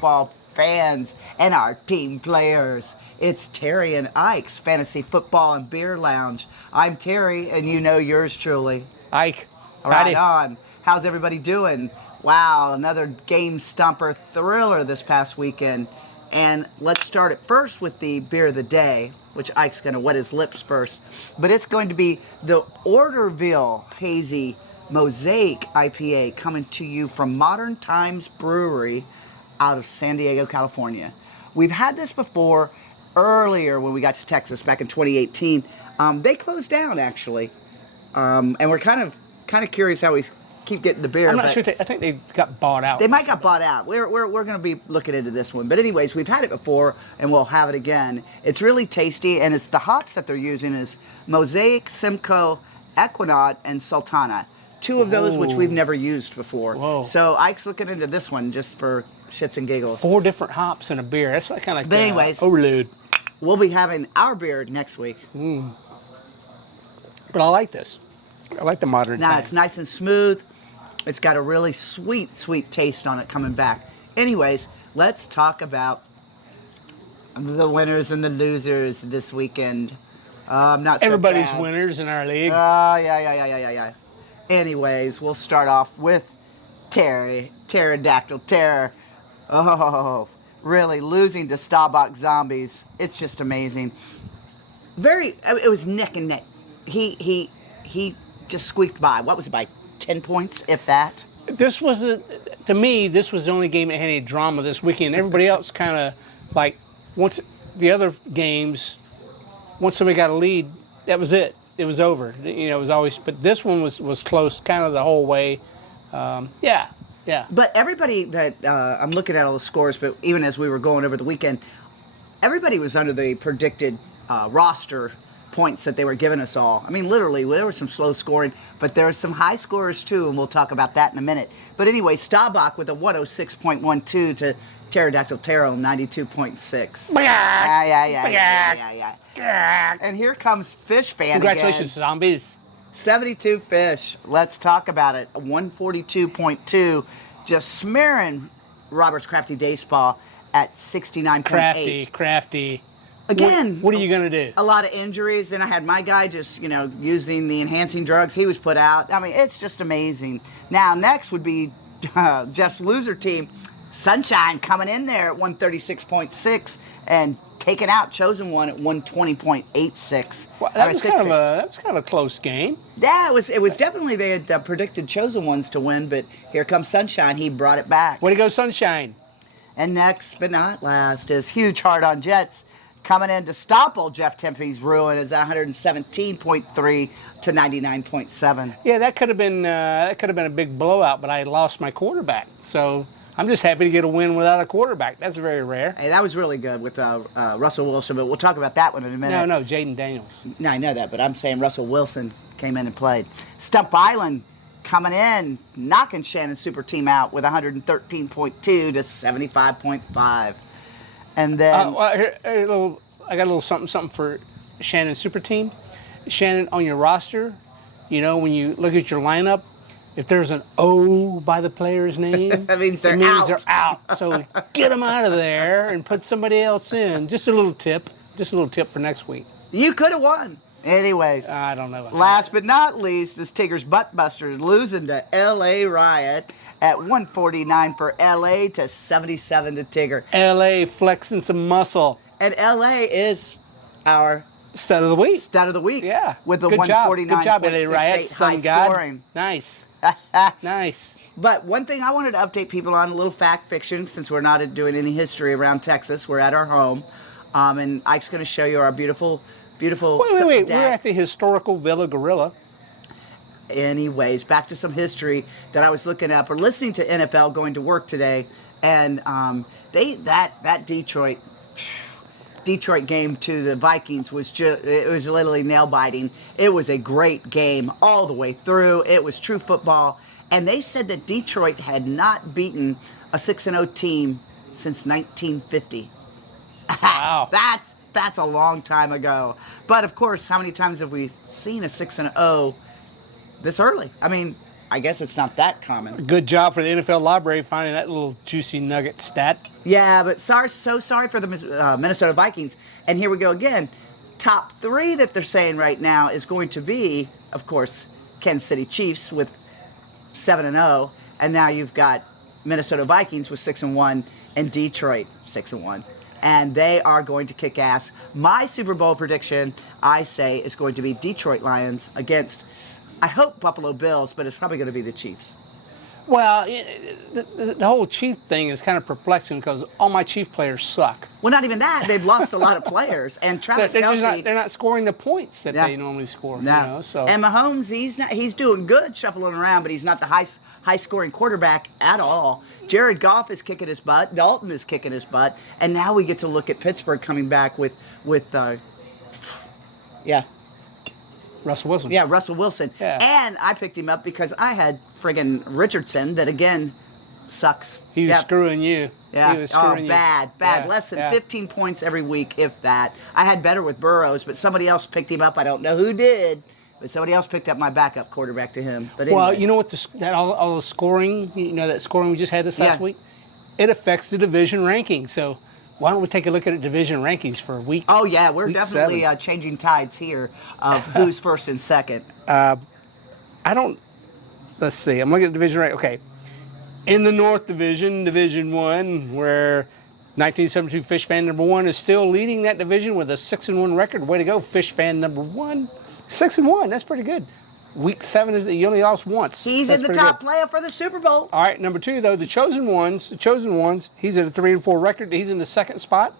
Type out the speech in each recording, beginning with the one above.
football fans and our team players. It's Terry and Ike's Fantasy Football and Beer Lounge. I'm Terry, and you know yours truly. Ike. Right on. How's everybody doing? Wow, another game stumper thriller this past weekend. And let's start it first with the beer of the day, which Ike's going to wet his lips first. But it's going to be the Orderville Hazy Mosaic IPA coming to you from Modern Times Brewery out of San Diego, California. We've had this before earlier when we got to Texas back in 2018. They closed down, actually. And we're kind of curious how we keep getting the beer. I'm not sure. I think they got bought out. They might got bought out. We're going to be looking into this one. But anyways, we've had it before, and we'll have it again. It's really tasty, and it's the hops that they're using is Mosaic, Simcoe, Equinaut, and Sultana. Two of those which we've never used before. Whoa. So Ike's looking into this one just for shits and giggles. 4 different hops in a beer. That's kind of like But anyways, overload. We'll be having our beer next week. But I like this. I like the Modern Now Times. it's nice and smooth. It's got a really sweet, sweet taste on it coming back. Anyways, let's talk about the winners and the losers this weekend. I'm not so Everybody's bad. winners in our league. Yeah. Anyways, we'll start off with Terry. Pterodactyl Terror. Oh, really losing to Staubach Zombies. It's just amazing. It was neck and neck. He just squeaked by. What was it, by 10 points, if that? This was, to me, this was the only game that had any drama this weekend. Everybody else kind of, like, once the other games, once somebody got a lead, that was it. It was over. You know, it was always, but this one was close kind of the whole way. Yeah. But everybody that, I'm looking at all the scores, but even as we were going over the weekend, everybody was under the predicted roster points that they were giving us all. I mean, literally, there was some slow scoring, but there were some high scorers too, and we'll talk about that in a minute. But anyway, Staubach with a 106.12 to Pterodactyl Terror 92.6. Yeah. And here comes Fish Fan Congratulations, again. Zombies. 72 Fish. Let's talk about it. 142.2, just smearing Robert's Crafty Day Spa at 69.8. Crafty. Again, What are you going to do? a lot of injuries, and I had my guy just, using the enhancing drugs he was put out. I mean, it's just amazing. Now, next would be Jeff's loser team, Sunshine, coming in there at 136.6 and taking out Chosen One at 120.86. Well, that was kind of a close game. Yeah, it was definitely, they had predicted Chosen Ones to win, but here comes Sunshine. He brought it back. Way to go, Sunshine. And next but not last is Huge Heart on Jets. Coming in to stop old Jeff Tempe's ruin is 117.3 to 99.7. Yeah, that could have been a big blowout, but I lost my quarterback. So I'm just happy to get a win without a quarterback. That's very rare. Hey, that was really good with Russell Wilson, but we'll talk about that one in a minute. No, Jaden Daniels. No, I know that, but I'm saying Russell Wilson came in and played. Stump Island coming in, knocking Shannon Super Team out with 113.2 to 75.5. And then I got a little something for Shannon Super Team. Shannon, on your roster, when you look at your lineup, if there's an O by the player's name, that means they're out. So get them out of there and put somebody else in. Just a little tip for next week. You could have won. Anyways, I don't know. Last but not least is Tigger's Buttbusters losing to LA Riot at 149 for LA to 77 to Tigger. LA flexing some muscle. And LA is our stud of the week. Yeah. With the Good 149.68 job, LA Riot. high scoring. Nice. Nice. But one thing I wanted to update people on, a little fact fiction, since we're not doing any history around Texas. We're at our home. And Ike's going to show you our beautiful Wait. We're at the historical Villa Gorilla. Anyways, back to some history that I was looking up or listening to NFL going to work today, and that Detroit game to the Vikings was literally nail biting. It was a great game all the way through. It was true football, and they said that Detroit had not beaten a 6-0 team since 1950. Wow. That's a long time ago. But of course, how many times have we seen a 6-0 this early? I mean, I guess it's not that common. Good job for the NFL library finding that little juicy nugget stat. Yeah, but so sorry for the Minnesota Vikings. And here we go again. Top 3 that they're saying right now is going to be, of course, Kansas City Chiefs with 7-0, and now you've got Minnesota Vikings with 6-1, and Detroit 6-1. And they are going to kick ass. My Super Bowl prediction, I say, is going to be Detroit Lions against, I hope, Buffalo Bills, but it's probably going to be the Chiefs. Well, the whole Chief thing is kind of perplexing because all my Chief players suck. Well, not even that. They've lost a lot of players. And Travis Kelce... They're not scoring the points that they normally score. No. You know, so. And Mahomes, he's doing good shuffling around, but he's not the high-scoring quarterback at all. Jared Goff is kicking his butt. Dalton is kicking his butt. And now we get to look at Pittsburgh coming back with Russell Wilson. Yeah, Russell Wilson. Yeah. And I picked him up because I had friggin' Richardson that, again, sucks. He was screwing you. Yeah. He was screwing you. Bad. Yeah, Less than yeah. 15 points every week, if that. I had better with Burrows, but somebody else picked him up. I don't know who did, but somebody else picked up my backup quarterback to him. But Well, anyways. you know what? All the scoring, that scoring we just had this last Yeah. week, it affects the division ranking. So why don't we take a look at the division rankings for a week? Oh, yeah, we're Week definitely 7. changing tides here of who's first and second. Let's see. I'm looking at division rank. Okay. In the North Division, Division 1, where 1972 Fish Fan number 1 is still leading that division with a 6-1 record. Way to go, Fish Fan number 1. 6-1. That's pretty good. Week 7, you only lost once. He's That's in the pretty top good. playoff for the Super Bowl. All right, number 2, though, the Chosen Ones, he's at a 3-4 record. He's in the second spot.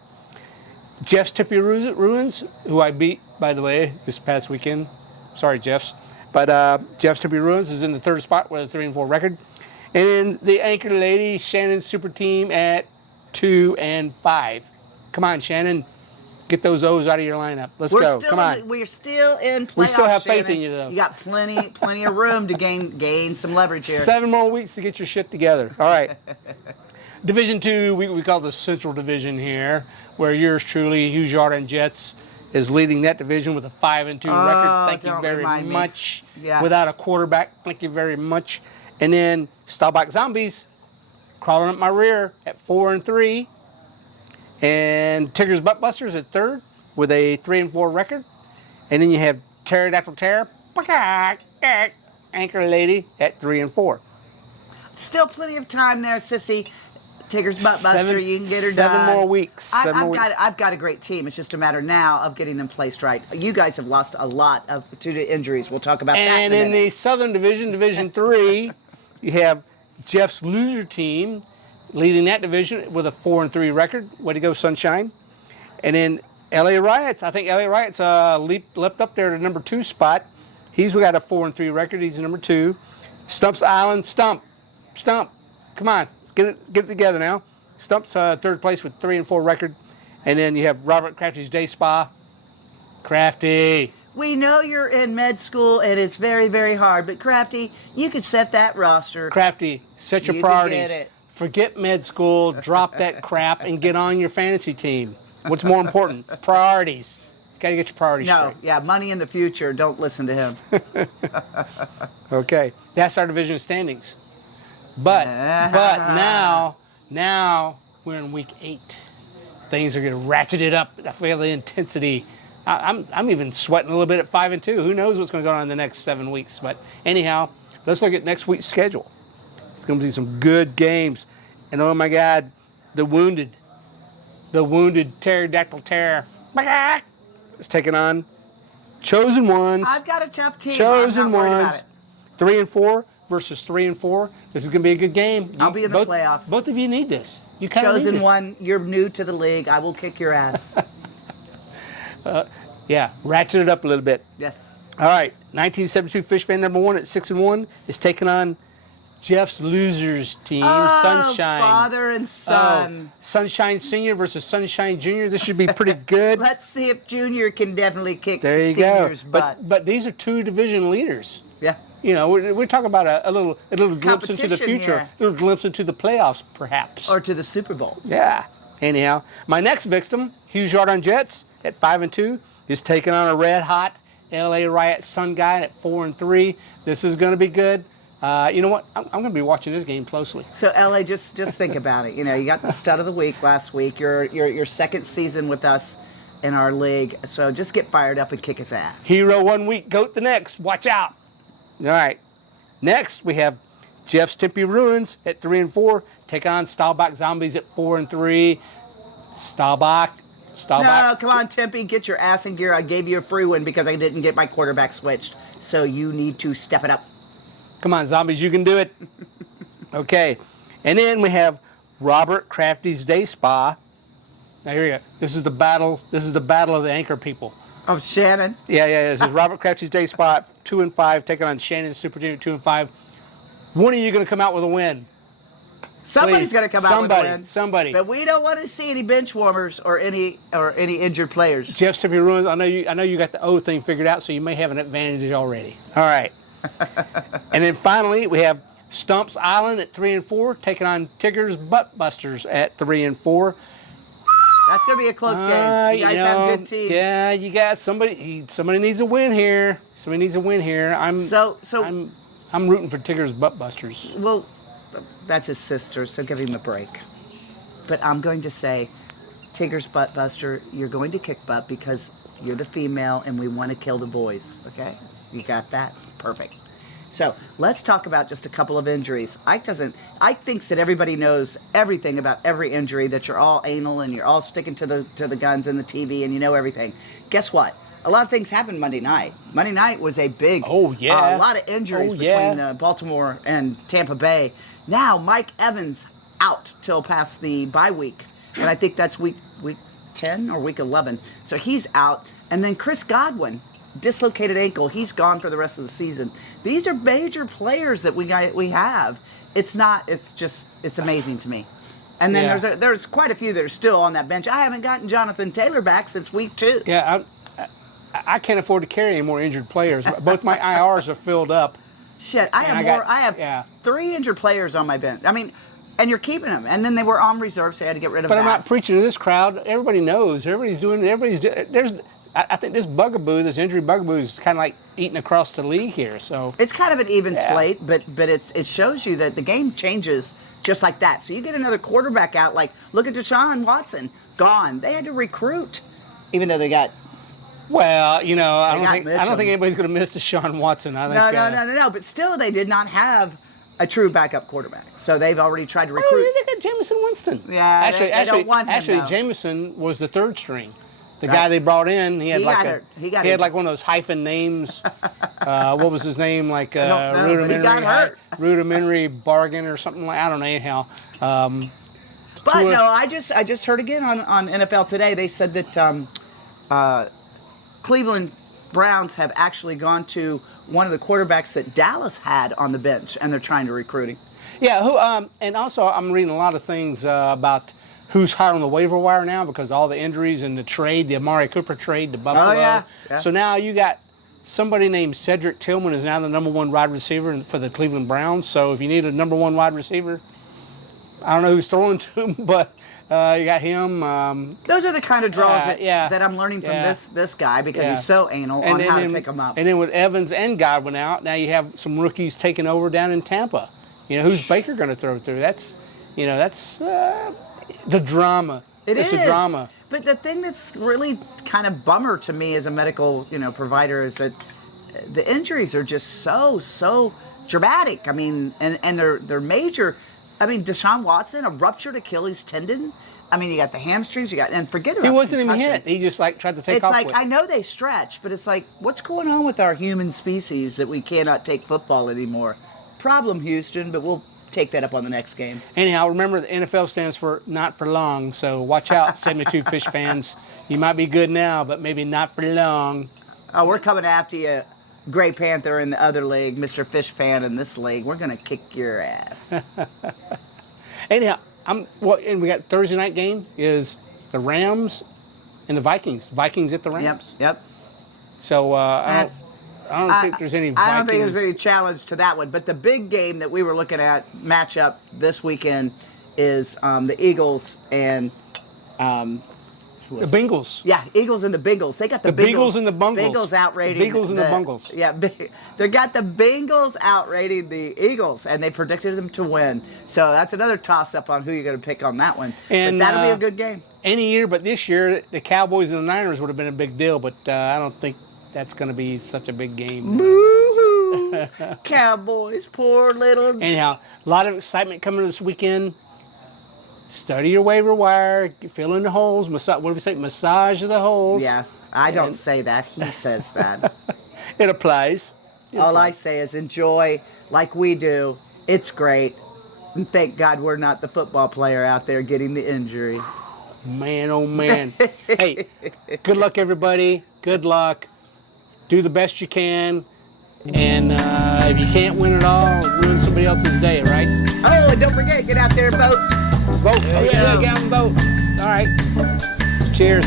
Jeff's Tippy Ruins, who I beat, by the way, this past weekend. Sorry, Jeff's. But Jeff's Tippy Ruins is in the third spot with a 3-4 record. And then the Anchor Lady, Shannon's Super Team at 2-5. Come on, Shannon. Get those O's out of your lineup. Let's go. Come on. We're still in playoffs. We still have faith Shannon. in you, though. You got plenty of room to gain some leverage here. 7 more weeks to get your shit together. All right. Division 2, we call the Central Division here, where yours truly, Hugh Jordan Jets, is leading that division with a 5-2 record. Thank you don't very remind me. much. Yes. Without a quarterback, thank you very much. And then Staubach Zombies crawling up my rear at 4-3. And Tigger's Buttbusters at 3rd with a 3-4 record. And then you have Pterodactyl Terror, Anchor Lady at 3-4. Still plenty of time there, sissy. Tigger's Buttbuster, you can get her 7 done. more weeks. I've got a great team. It's just a matter now of getting them placed right. You guys have lost a lot due to injuries. We'll talk about that And in a in minute. the Southern Division, Division 3, you have Jeff's Loser Team leading that division with a 4-3 record. Way to go, Sunshine. And then LA Riots. I think LA Riots leapt up there to number 2 spot. He's got a 4-3 record. He's number 2. Stump's Island. Stump. Come on. Get it together now. Stump's 3rd place with 3-4 record. And then you have Robert Crafty's Day Spa. Crafty. We know you're in med school and it's very, very hard, but Crafty, you could set that roster. Crafty, set your You priorities. can get it. Forget med school, drop that crap, and get on your fantasy team. What's more important? Priorities. You gotta get your priorities No, straight. yeah, money in the future. Don't listen to him. Okay, that's our division standings. But now we're in week 8. Things are gonna ratchet it up. I feel the intensity. I'm even sweating a little bit at 5-2. Who knows what's gonna go on in the next 7 weeks? But anyhow, let's look at next week's schedule. It's gonna be some good games. And oh my God, the wounded Pterodactyl Terror is taking on Chosen Ones. I've got a tough team. Chosen I'm not worried about Ones. it. 3-4 versus 3-4. This is going to be a good game. I'll be in the playoffs. Both of you need this. You kind of need Chosen this. One, you're new to the league. I will kick your ass. Yeah, ratchet it up a little bit. Yes. All right, 1972 Fish Fan number 1 at 6-1 is taking on Jeff's Losers team, Sunshine. Father and son. Sunshine Senior versus Sunshine Junior. This should be pretty good. Let's see if Junior can definitely kick There you Senior's go. butt. But these are 2 division leaders. Yeah. You know, we're talking about a little glimpse into the Competition future, here. a little glimpse into the playoffs, perhaps. Or to the Super Bowl. Yeah. Anyhow, my next victim, Hugh Jordan Jets at 5-2, is taking on a red hot LA Riot Sun Guy at 4-3. This is going to be good. You know what? I'm going to be watching this game closely. So LA, just think about it. You know, you got the stud of the week last week. Your second season with us in our league. So just get fired up and kick his ass. Hero 1 week, goat the next. Watch out. All right. Next, we have Jeff's Tempe Ruins at 3-4. Take on Staubach Zombies at 4-3. Staubach. No, come on, Tempe, get your ass in gear. I gave you a free win because I didn't get my quarterback switched. So you need to step it up. Come on, Zombies, you can do it. Okay. And then we have Robert Crafty's Day Spa. Now here we go. This is the battle of the anchor people. Oh, Shannon. Yeah. This is Robert Crafty's Day Spa, 2-5, taking on Shannon Super Junior 2-5. When are you going to come out with a win? Somebody's going to come out with a win. Somebody. But we don't want to see any bench warmers or any injured players. Jeff's Tempe Ruins. I know you got the O thing figured out, so you may have an advantage already. All right. And then finally we have Stumps Island at 3-4, taking on Tigger's Butt Busters at 3-4. That's going to be a close game. You guys have good teams. Yeah, you got somebody needs a win here. Somebody needs a win here. I'm rooting for Tigger's Butt Busters. Well, that's his sister, so give him a break. But I'm going to say, Tigger's Butt Buster, you're going to kick butt because you're the female and we want to kill the boys, okay? You got that? Perfect. So let's talk about just a couple of injuries. Ike thinks that everybody knows everything about every injury, that you're all anal and you're all sticking to the guns and the TV and you know everything. Guess what? A lot of things happened Monday night. Monday night was a big, a lot of injuries between Baltimore and Tampa Bay. Now Mike Evans out till past the bye week, and I think that's week 10 or week 11. So he's out, and then Chris Godwin, dislocated ankle. He's gone for the rest of the season. These are major players that we have. It's amazing to me. And then there's quite a few that are still on that bench. I haven't gotten Jonathan Taylor back since week 2. Yeah, I can't afford to carry any more injured players. Both my IRs are filled up. Shit, I have 3 injured players on my bench. I mean, and you're keeping them. And then they were on reserve, so I had to get rid of them. But I'm not preaching to this crowd. Everybody knows. I think this injury bugaboo is kind of like eating across the league here. So it's kind of an even slate, but it shows you that the game changes just like that. So you get another quarterback out, like look at Deshaun Watson, gone. They had to recruit, even though they got. Well, you know, I don't think anybody's going to miss Deshaun Watson. I think no. But still, they did not have a true backup quarterback. So they've already tried to recruit. Oh, they got Jameson Winston. Yeah, they don't want him. Actually, Jameson was the third string. The guy they brought in, he had like one of those hyphen names. What was his name? Like rudimentary bargain or something like. I don't know anyhow. But no, I just heard again on NFL Today. They said that Cleveland Browns have actually gone to one of the quarterbacks that Dallas had on the bench, and they're trying to recruit him. Yeah. And also I'm reading a lot of things about who's higher on the waiver wire now because of all the injuries and the trade, the Amari Cooper trade to Buffalo. Oh, yeah. So now you got somebody named Cedric Tillman is now the number 1 wide receiver for the Cleveland Browns. So if you need a number 1 wide receiver, I don't know who's throwing to him, but you got him. Those are the kind of draws that I'm learning from this guy because he's so anal on how to pick them up. And then with Evans and Godwin out, now you have some rookies taking over down in Tampa. You know, who's Baker going to throw through? That's the drama. It's the drama. But the thing that's really kind of bummer to me as a medical, provider is that the injuries are just so dramatic. I mean, and they're major. I mean, Deshaun Watson, a ruptured Achilles tendon. I mean, you got the hamstrings, and forget about he wasn't even hit. He just tried to take off. It's like I know they stretch, but it's like what's going on with our human species that we cannot take football anymore? Problem, Houston, but we'll take that up on the next game. Anyhow, remember the NFL stands for not for long, so watch out, 72 Fish fans. You might be good now, but maybe not for long. Oh, we're coming after you, Gray Panther in the other league, Mr. Fish Fan in this league. We're going to kick your ass. Anyhow, and we got Thursday night game is the Rams and the Vikings. Vikings at the Rams. Yep. So I don't think there's any Vikings. I don't think there's any challenge to that one. But the big game that we were looking at, matchup this weekend, is the Eagles and The Bengals. Yeah, Eagles and the Bengals. They got the Bengals and the Bungles. Bengals outrating The Bengals and the Bungles. Yeah, they got the Bengals outrating the Eagles, and they predicted them to win. So that's another toss-up on who you're going to pick on that one. And, but that'll be a good game. Any year, but this year, the Cowboys and the Niners would have been a big deal, but I don't think that's going to be such a big game. Boo-hoo. Cowboys, poor little. Anyhow, a lot of excitement coming this weekend. Study your waiver wire, fill in the holes. What do we say? Massage the holes. Yeah, I don't say that. He says that. It applies. All I say is enjoy like we do. It's great. And thank God we're not the football player out there getting the injury. Man, oh man. Hey, good luck, everybody. Good luck. Do the best you can. And if you can't win it all, ruin somebody else's day, right? Oh, and don't forget, get out there and vote. Vote. Oh, yeah, get out and vote. All right. Cheers.